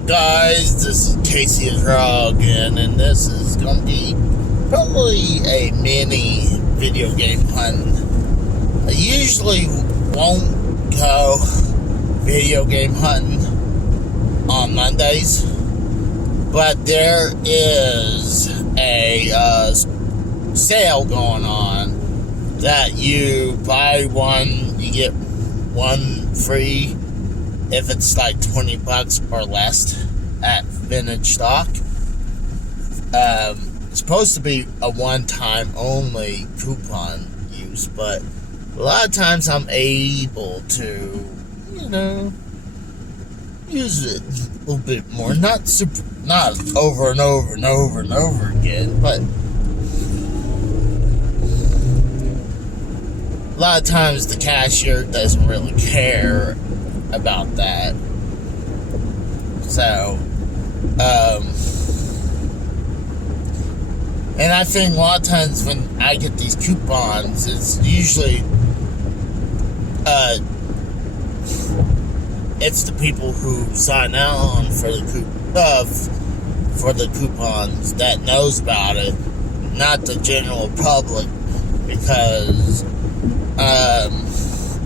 up, guys? This is Casey Azrael again, and this is going to be probably a mini video game hunt. I usually won't go video game hunting on Mondays, but there is a sale going on that you buy one, you get one free if it's like $20 or less at Vintage Stock. It's supposed to be a one-time only coupon use, but a lot of times I'm able to, use it a little bit more. Not over and over and over and over again, but a lot of times the cashier doesn't really care about that. So, and I think a lot of times when I get these coupons, it's usually, it's the people who sign on for the coupons that knows about it, not the general public, because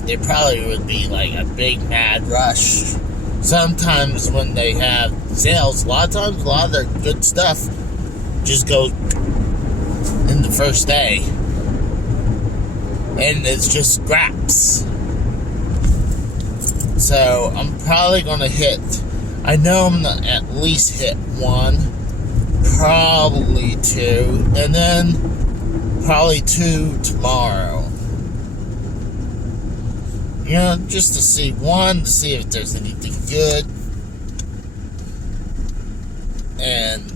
there probably would be like a big mad rush. Sometimes when they have sales, a lot of times a lot of their good stuff just goes in the first day, and it's just scraps. So I'm probably gonna hit, I know I'm gonna at least hit one, probably two, and then probably two tomorrow. Just to see if there's anything good. And,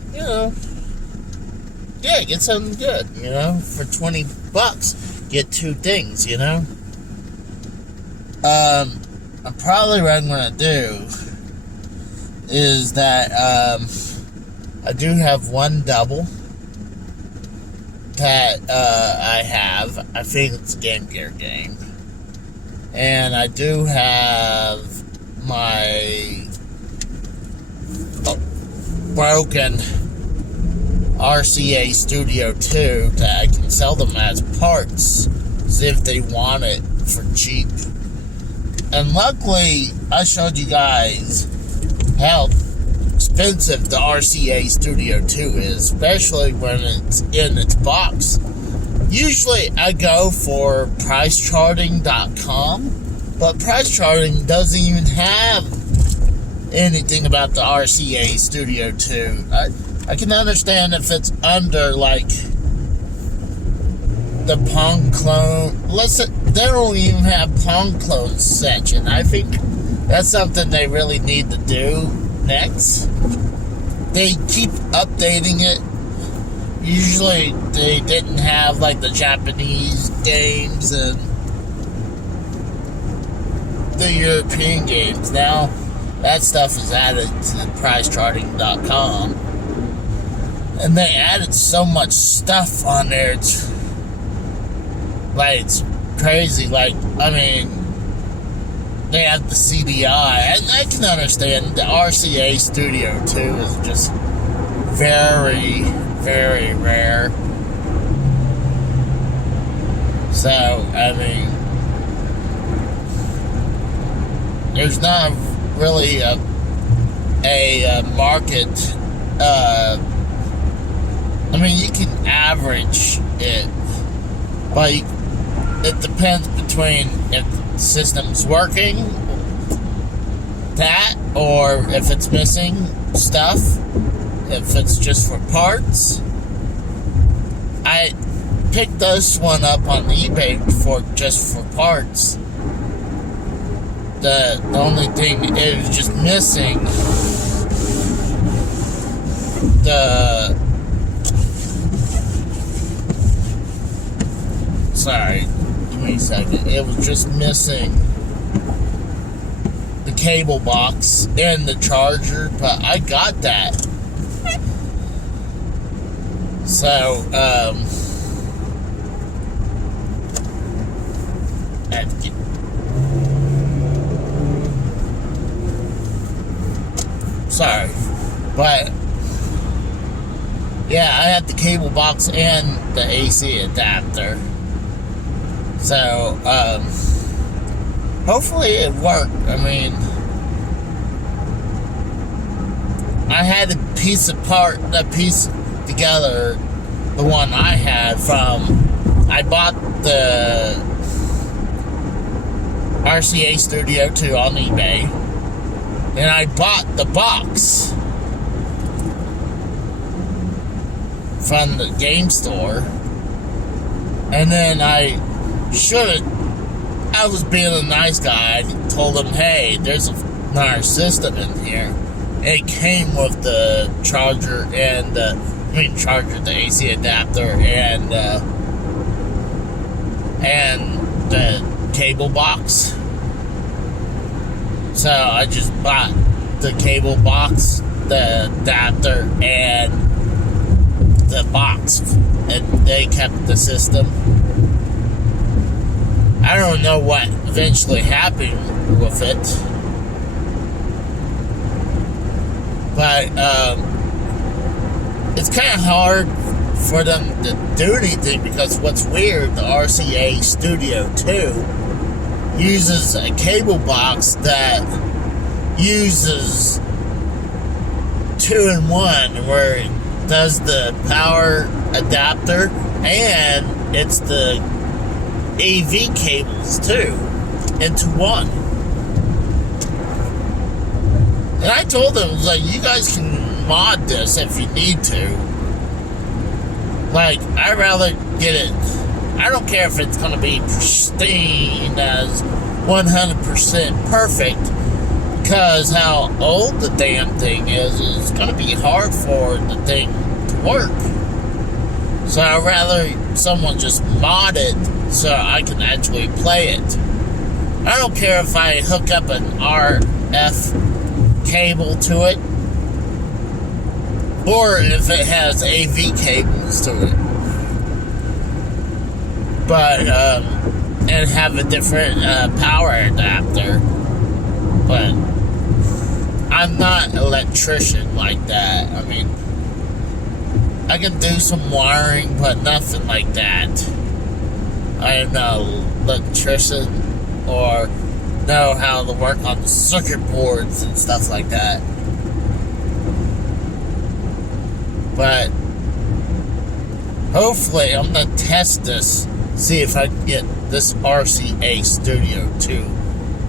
get something good, for $20, get two things, Probably what I'm going to do is that, I do have one double that, I have. I think it's a Game Gear game. And I do have my broken RCA Studio 2 that I can sell them as parts as if they want it for cheap. And luckily, I showed you guys how expensive the RCA Studio 2 is, especially when it's in its box. Usually I go for PriceCharting.com, but PriceCharting doesn't even have anything about the RCA Studio 2. I can understand if it's under, like, the Pong Clone. They don't even have Pong Clone section. I think that's something they really need to do next. They keep updating it. Usually they didn't have like the Japanese games and the European games. Now that stuff is added to PriceCharting.com, and they added so much stuff on there. It's crazy. They have the CDI, and I can understand the RCA Studio 2 is just very, very rare. So, there's not really a market. You can average it, but it depends between if the system's working, that, or if it's missing stuff. If it's just for parts. I picked this one up on eBay just for parts. The only thing, it was just missing sorry, give me a second. It was just missing the cable box and the charger, but I got that. So, sorry. But yeah, I had the cable box and the AC adapter. So, hopefully it worked. I mean, I had to piece together the one I had I bought the RCA Studio 2 on eBay, and I bought the box from the game store, and then I was being a nice guy. I told him, hey, there's another system in here. And it came with the charger and the AC adapter and the cable box. So I just bought the cable box, the adapter, and the box, and they kept the system. I don't know what eventually happened with it, but it's kind of hard for them to do anything, because what's weird, the RCA Studio 2 uses a cable box that uses 2-in-1, where it does the power adapter and it's the AV cables too into one. And I told them, like, you guys can mod this if you need to. Like, I'd rather get it. I don't care if it's going to be pristine as 100% perfect, because how old the damn thing is, it's going to be hard for the thing to work. So I'd rather someone just mod it so I can actually play it. I don't care if I hook up an RF cable to it, or if it has AV cables to it. But, and have a different power adapter. But I'm not an electrician like that. I mean, I can do some wiring, but nothing like that. I am not an electrician or know how to work on the circuit boards and stuff like that. But hopefully I'm going to test this, see if I can get this RCA Studio 2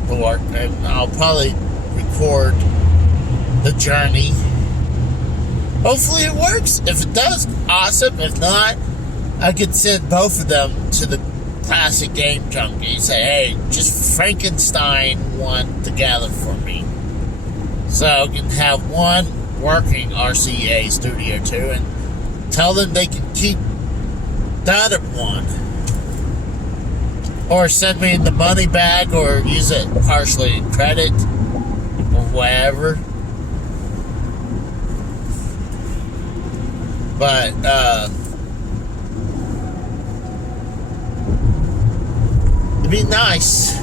to work, and I'll probably record the journey. Hopefully it works. If it does, awesome. If not, I could send both of them to the Classic Game Junkie. Say, hey, just Frankenstein one together for me, so I can have one working RCA Studio 2 and tell them they can keep the other one, or send me the money back, or use it partially in credit, or whatever. But, it'd be nice.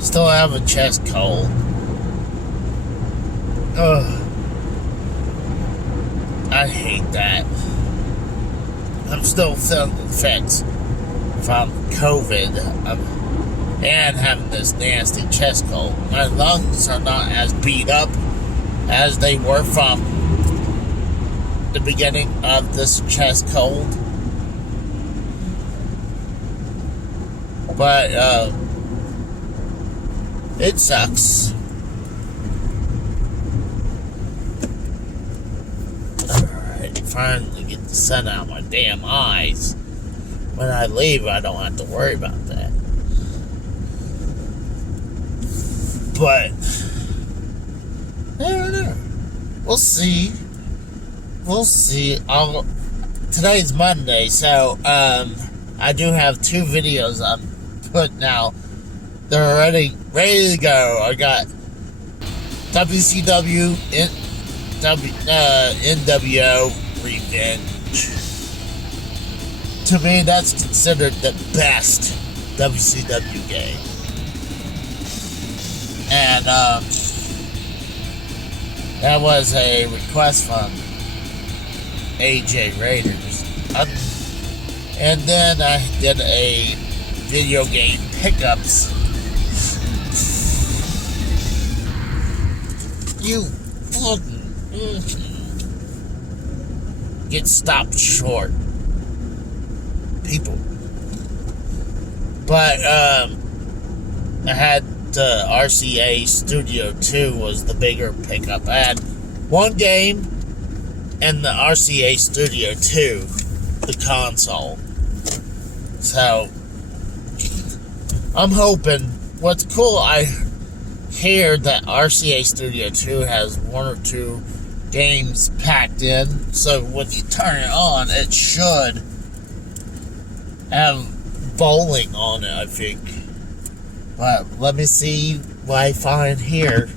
Still have a chest cold. I hate that. I'm still feeling the effects from COVID. And having this nasty chest cold. My lungs are not as beat up as they were from the beginning of this chest cold. But, it sucks. Alright, finally get the sun out of my damn eyes. When I leave, I don't have to worry about that. But I don't know. We'll see. Today's Monday, so I do have 2 videos I'm putting out. They're already ready to go. I got WCW NWO Revenge. To me, that's considered the best WCW game. And that was a request from AJ Raiders. And then I did a video game pickups. You fucking get stopped short, people. But I had the RCA Studio 2 was the bigger pickup. I had one game and the RCA Studio 2, the console. So I'm hoping. What's cool, I hear that RCA Studio 2 has one or two games packed in, so when you turn it on, it should have bowling on it, I think. But let me see what I find here.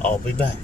I'll be back.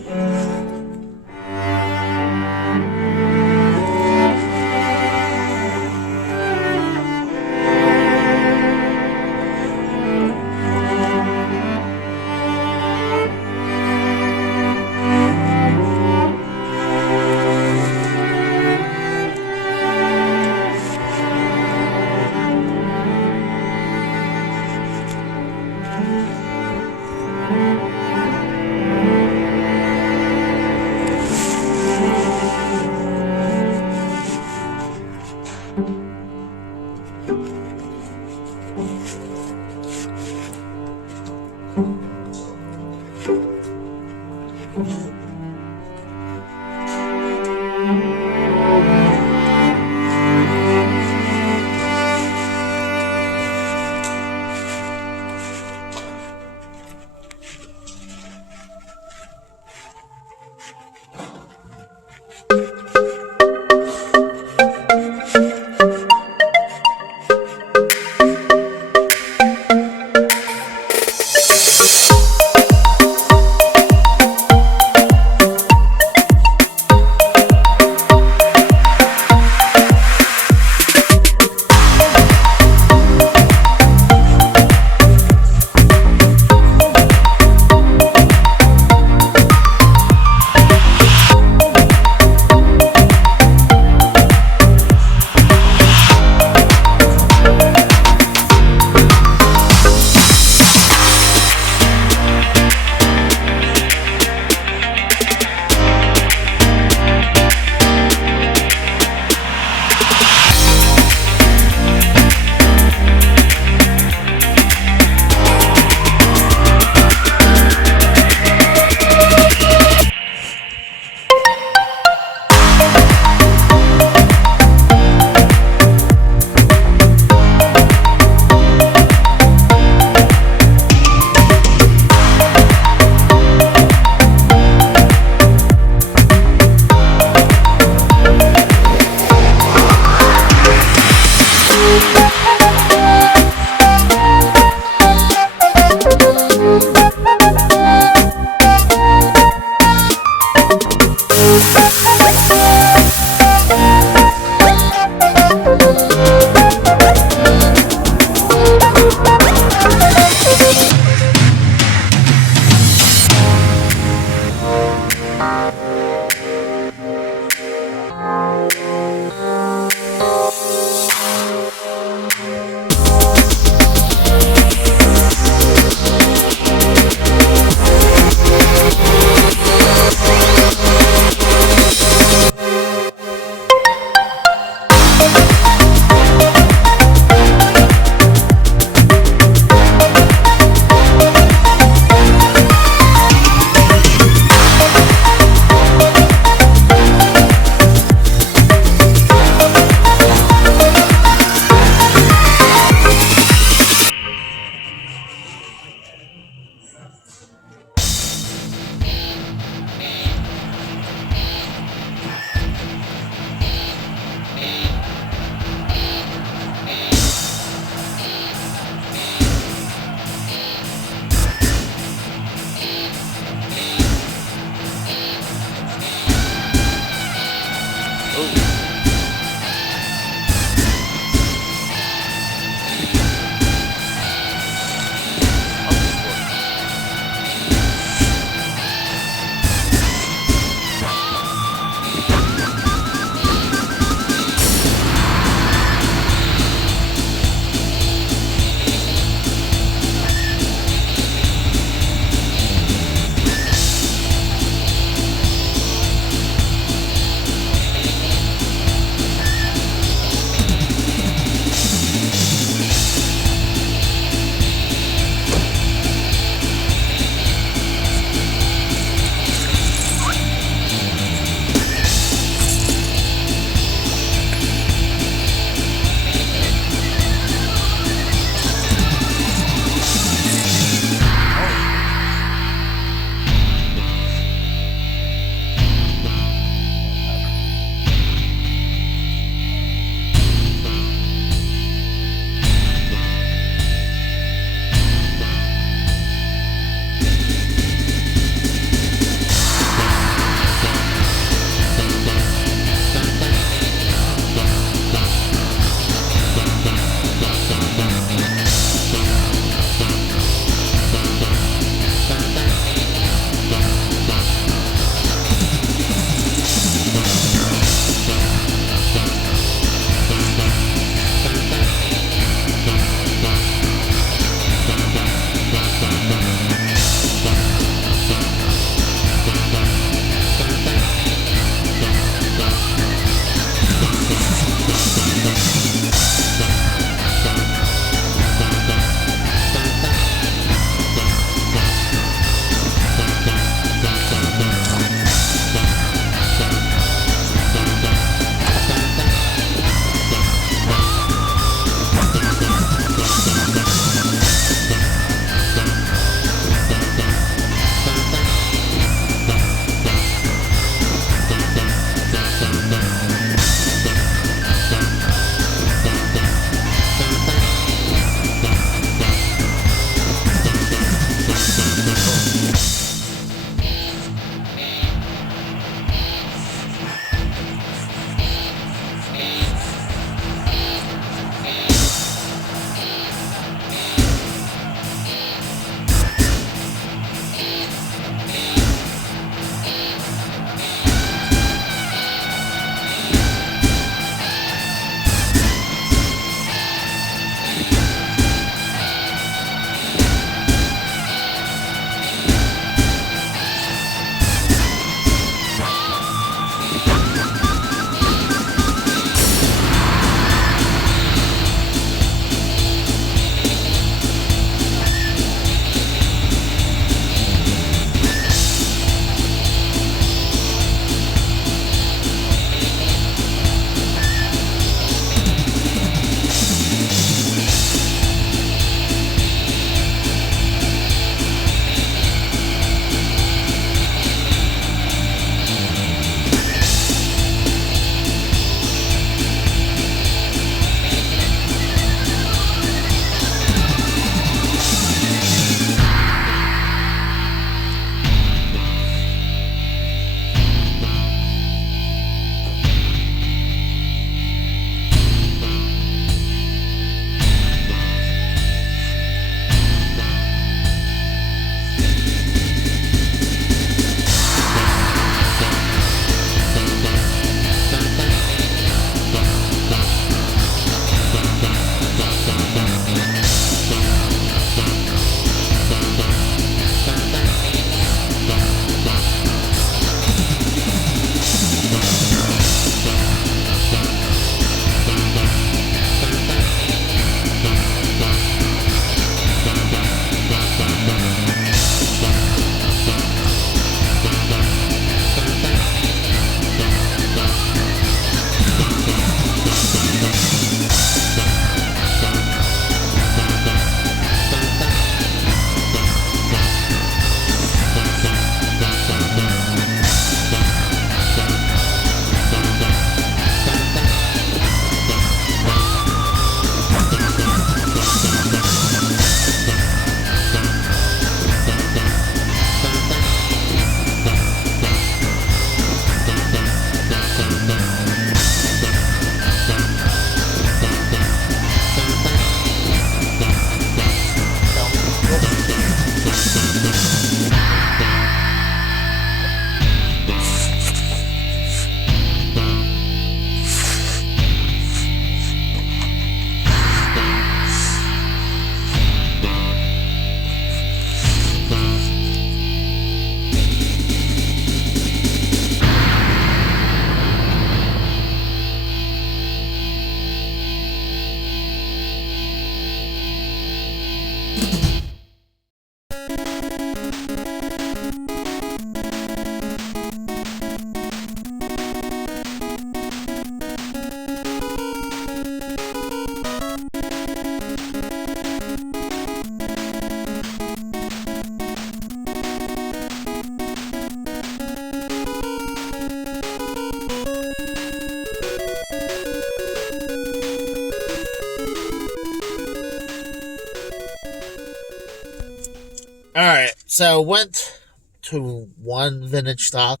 So went to one vintage stock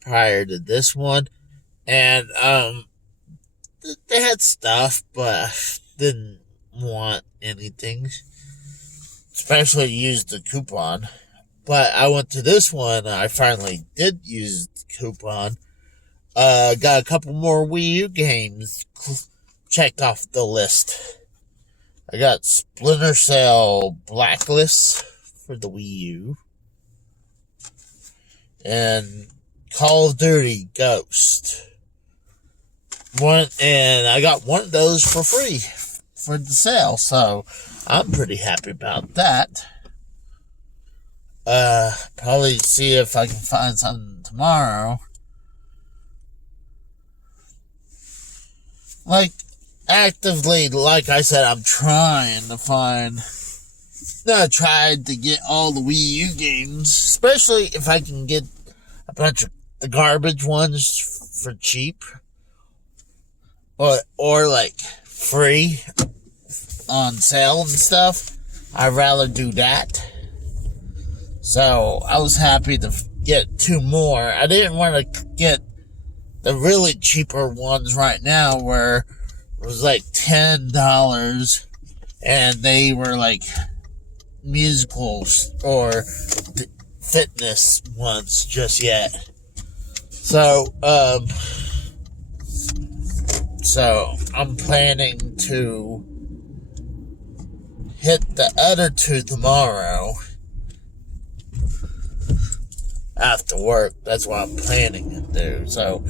prior to this one, and they had stuff, but I didn't want anything, especially used the coupon. But I went to this one. I finally did use the coupon. Got a couple more Wii U games checked off the list. I got Splinter Cell Blacklist for the Wii U. And Call of Duty Ghost. And I got one of those for free for the sale, so I'm pretty happy about that. Probably see if I can find something tomorrow. Like, actively, like I said, I'm trying to find. I tried to get all the Wii U games, especially if I can get a bunch of the garbage ones for cheap, or like free on sale and stuff. I'd rather do that. So I was happy to get two more. I didn't want to get the really cheaper ones right now, where it was like $10 and they were like musicals or fitness ones just yet. So I'm planning to hit the other two tomorrow after work. That's what I'm planning to do. So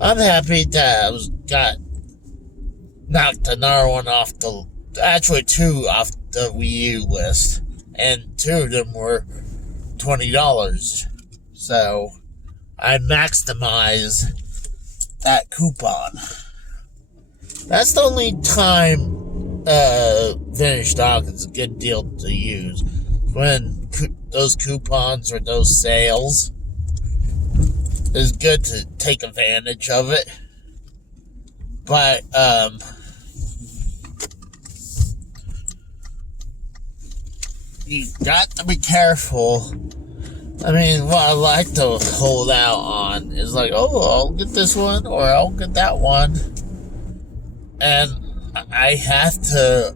I'm happy that I knocked another one off actually two off the Wii U list, and two of them were $20. So I maximized that coupon. That's the only time vintage stock is a good deal to use, when those coupons or those sales. It's good to take advantage of it. But you got to be careful. I mean, what I like to hold out on is like, oh, I'll get this one or I'll get that one. And I have to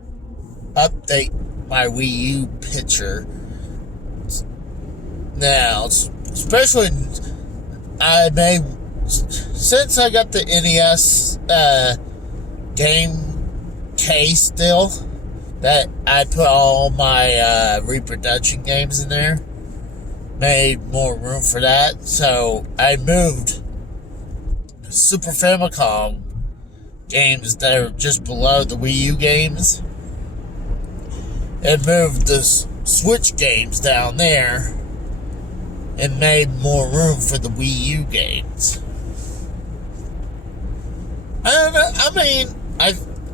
update my Wii U picture now, especially since I got the NES game case still, that I put all my reproduction games in there. Made more room for that, so I moved Super Famicom games that are just below the Wii U games, and moved the Switch games down there, and made more room for the Wii U games. I don't know. I mean,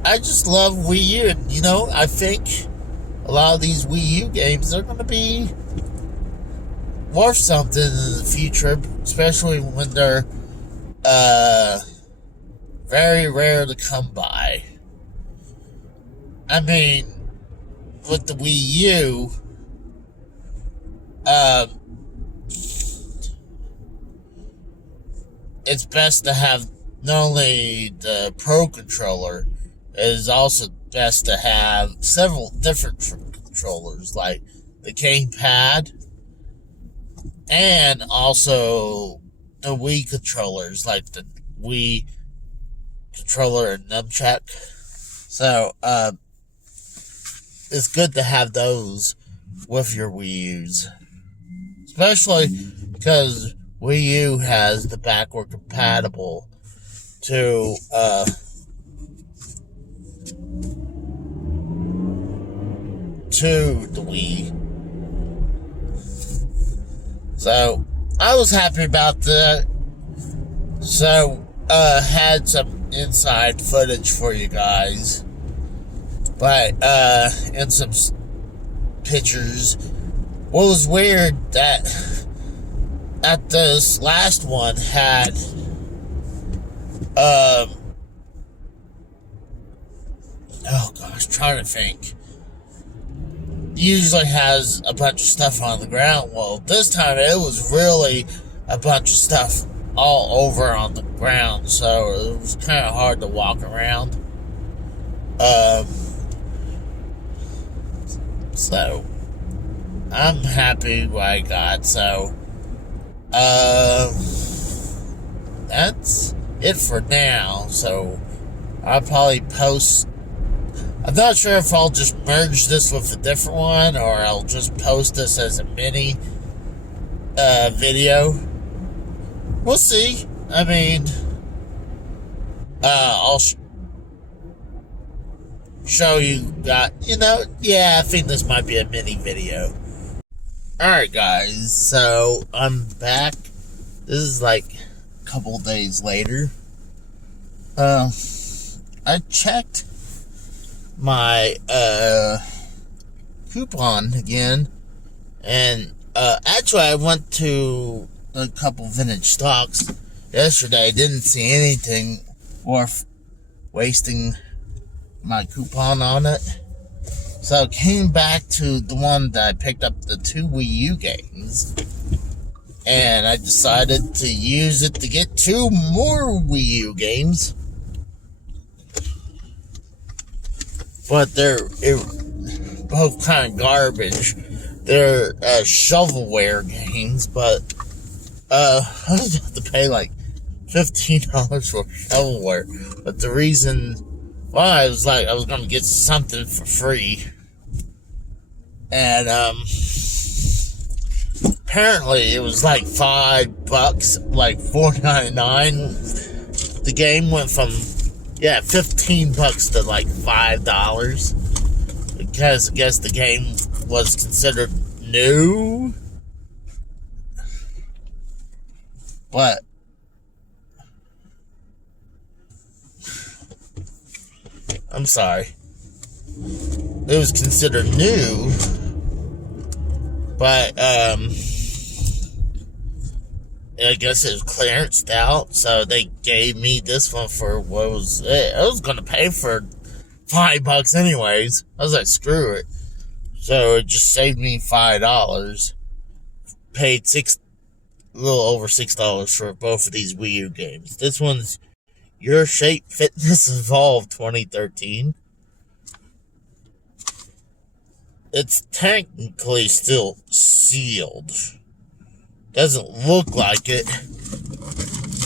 I just love Wii U, and I think a lot of these Wii U games are going to be worth something in the future, especially when they're very rare to come by. I mean, with the Wii U, it's best to have not only the Pro controller, it is also best to have several different controllers, like the gamepad, and also the Wii controllers, like the Wii controller and nunchuck. So, it's good to have those with your Wii U's. Especially because Wii U has the backward compatible to, the Wii. So, I was happy about that. So, had some inside footage for you guys. But, and some pictures. What was weird that at this last one had, oh gosh, trying to think. usually has a bunch of stuff on the ground. Well, this time it was really a bunch of stuff all over on the ground, so it was kind of hard to walk around. So I'm happy what I got. So that's it for now. So I'll probably post. I'm not sure if I'll just merge this with a different one or I'll just post this as a mini video. We'll see. I mean, I'll show you that, I think this might be a mini video. Alright guys, so I'm back. This is like a couple days later. I checked my coupon again, and actually I went to a couple vintage stocks yesterday. Didn't see anything worth wasting my coupon on it, so I came back to the one that I picked up, the 2 Wii U games, and I decided to use it to get 2 more Wii U games. But they're both kind of garbage. They're shovelware games, but I have to pay like $15 for shovelware. But the reason why I was going to get something for free, and apparently it was like $5, like $4.99. The game went from $15 to like $5, because I guess the game was considered new. But I'm sorry, it was considered new, but I guess it was clearanced out, so they gave me this one for what was it? I was gonna pay for $5 anyways. I was like, screw it. So it just saved me $5. Paid a little over $6 for both of these Wii U games. This one's Your Shape Fitness Evolved 2013. It's technically still sealed. Doesn't look like it,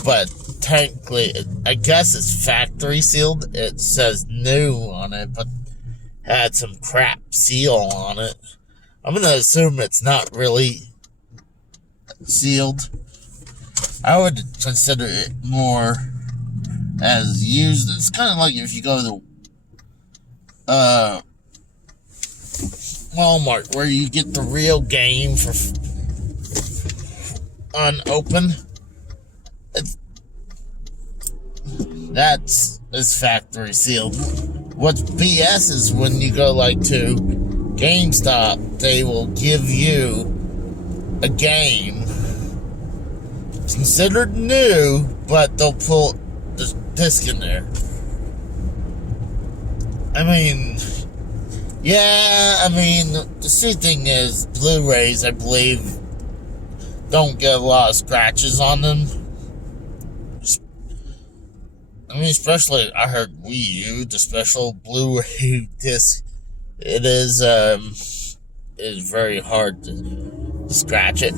but technically, I guess it's factory sealed. It says new on it, but had some crap seal on it. I'm gonna assume it's not really sealed. I would consider it more as used. It's kind of like if you go to Walmart, where you get the real game for unopened. That's factory sealed. What's BS is when you go like to GameStop, they will give you a game considered new, but they'll pull the disc in there. I mean, the same thing is Blu-rays, I believe, don't get a lot of scratches on them. I mean, especially, I heard Wii U, the special Blu-ray disc, it is very hard to scratch it.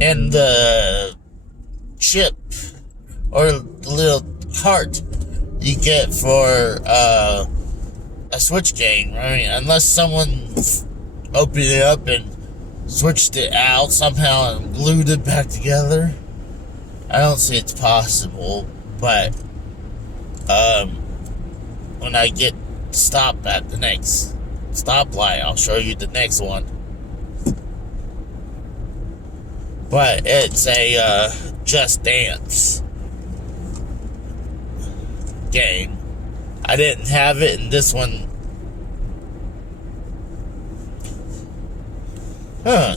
And the chip, or the little cart you get for a Switch game, I mean, unless someone opened it up and switched it out somehow and glued it back together, I don't see it's possible. But when I get stopped at the next stoplight, I'll show you the next one. But it's a Just Dance game. I didn't have it in this one.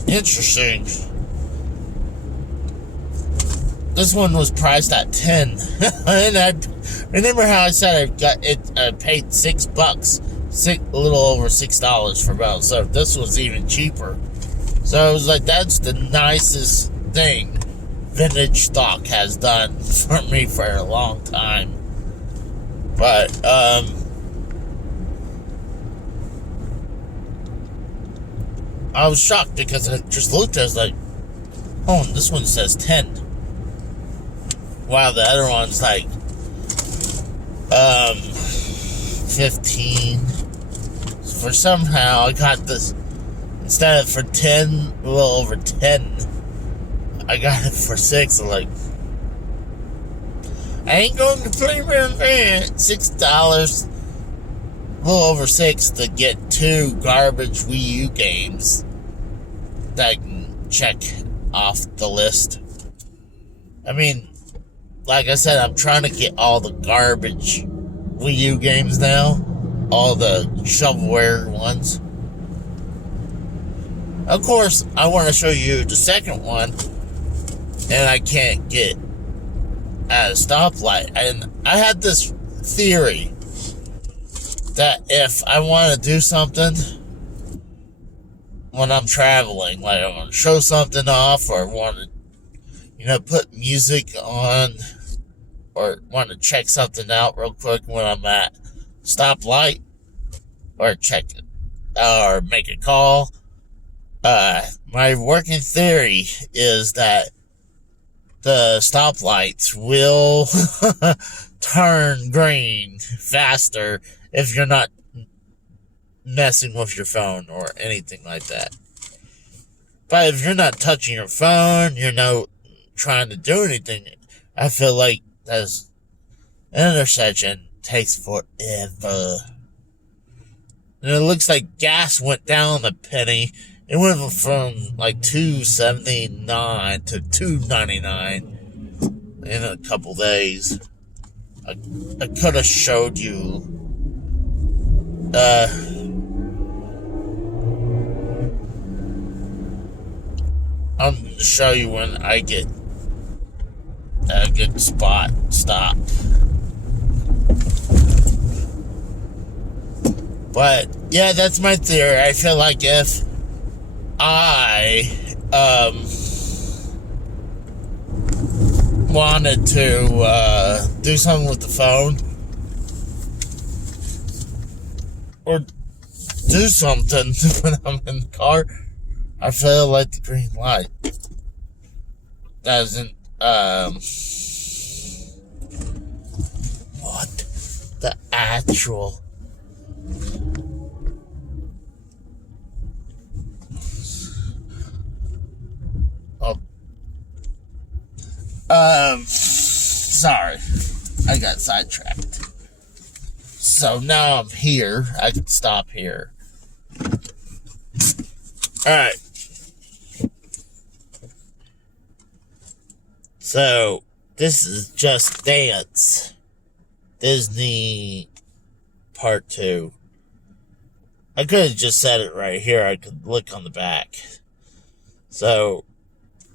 Interesting. this one was priced at 10. And I remember how I said I paid $6, a little over $6 for both. So this was even cheaper. So I was like, that's the nicest thing Vintage Stock has done for me for a long time. But I was shocked because I just looked at it, I was like, oh, this one says 10. Wow, the other one's like 15. For somehow I got this, instead of for 10, a little over 10, I got it for 6. I'm like, I ain't going to Premium Event. $6, a little over 6 to get 2 garbage Wii U games that I can check off the list. I mean, like I said, I'm trying to get all the garbage Wii U games now. All the shovelware ones. Of course, I want to show you the second one. And I can't get at a stoplight. And I had this theory that if I want to do something when I'm traveling, like I want to show something off or want to, put music on or want to check something out real quick when I'm at stoplight or check it or make a call, my working theory is that the stoplights will turn green faster if you're not messing with your phone or anything like that. But if you're not touching your phone, you're not trying to do anything, I feel like this intersection takes forever. And it looks like gas went down a penny. It went from like $2.79 to $2.99 in a couple days. I could have showed you. I'm going to show you when I get a good spot stop. But yeah, that's my theory. I feel like if I wanted to do something with the phone or do something when I'm in the car, I feel like the green light doesn't what the actual sorry, I got sidetracked. So now I'm here. I can stop here. Alright. So, this is Just Dance. Disney Part 2. I could have just said it right here. I could look on the back. So,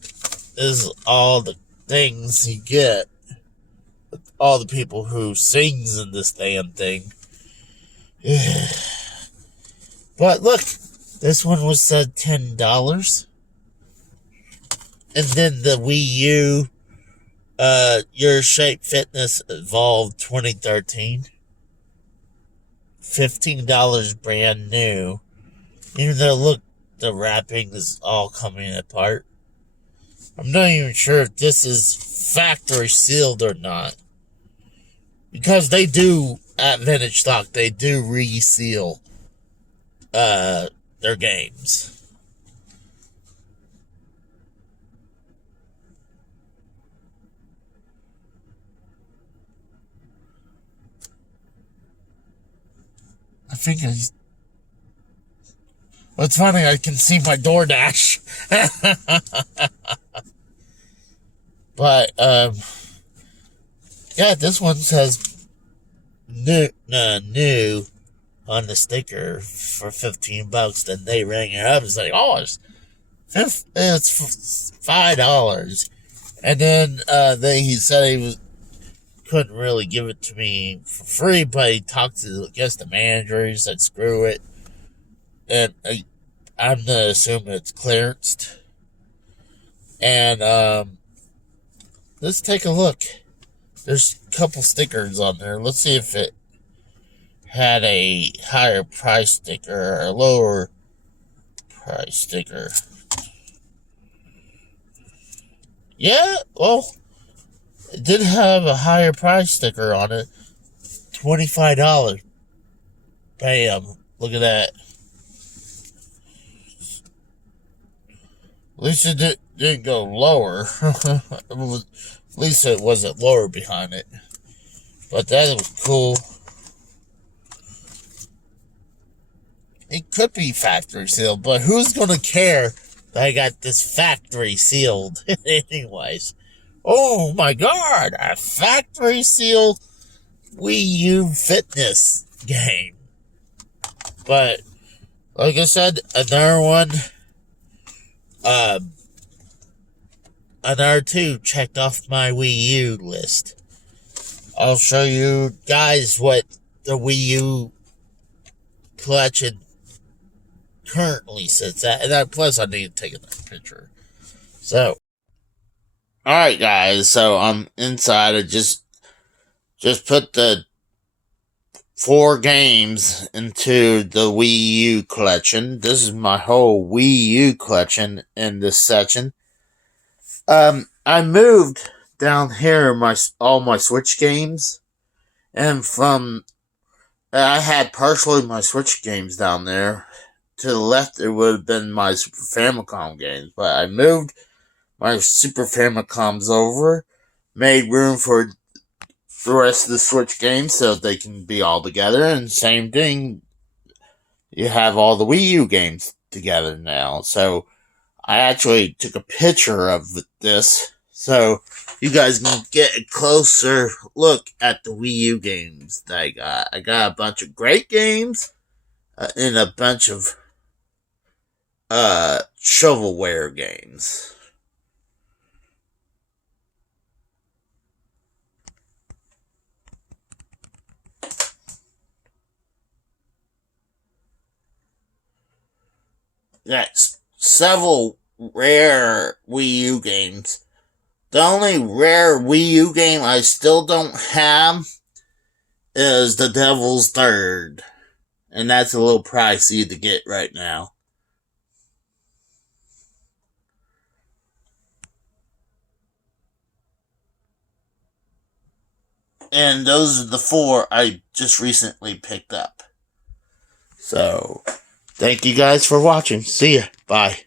this is all the things you get with all the people who sings in this damn thing. But look, this one was said $10. And then the Wii U, Your Shape Fitness Evolved 2013. $15 brand new. Even though, look, the wrapping is all coming apart. I'm not even sure if this is factory sealed or not. Because they do, at Vintage Stock, they do reseal their games. I think it's... What's funny, I can see my DoorDash. But, yeah, this one says new on the sticker for $15. Then they rang it up. It's like, oh, it's $5. And then he said couldn't really give it to me for free, but he talked to, I guess, the manager. He said, screw it. And I'm going to assume it's clearanced. And let's take a look. There's a couple stickers on there. Let's see if it had a higher price sticker or a lower price sticker. Yeah, well, it did have a higher price sticker on it. $25. Bam. Look at that. At least it didn't go lower. At least it wasn't lower behind it. But that was cool. It could be factory sealed, but who's going to care that I got this factory sealed? Anyways. Oh my god, a factory sealed Wii U fitness game. But, like I said, another one, another two checked off my Wii U list. I'll show you guys what the Wii U collection currently sits at, and plus I need to take another picture. So, alright guys, so I'm inside. I just put the 4 games into the Wii U collection. This is my whole Wii U collection in this section. I moved down here all my Switch games, and I had partially my Switch games down there. To the left, it would have been my Super Famicom games, but I moved my Super Famicoms over, made room for the rest of the Switch games so they can be all together, and same thing, you have all the Wii U games together now. So I actually took a picture of this so you guys can get a closer look at the Wii U games that I got. I got a bunch of great games and a bunch of shovelware games. Next, several rare Wii U games. The only rare Wii U game I still don't have is The Devil's Third. And that's a little pricey to get right now. And those are the 4 I just recently picked up. So, thank you guys for watching. See ya. Bye.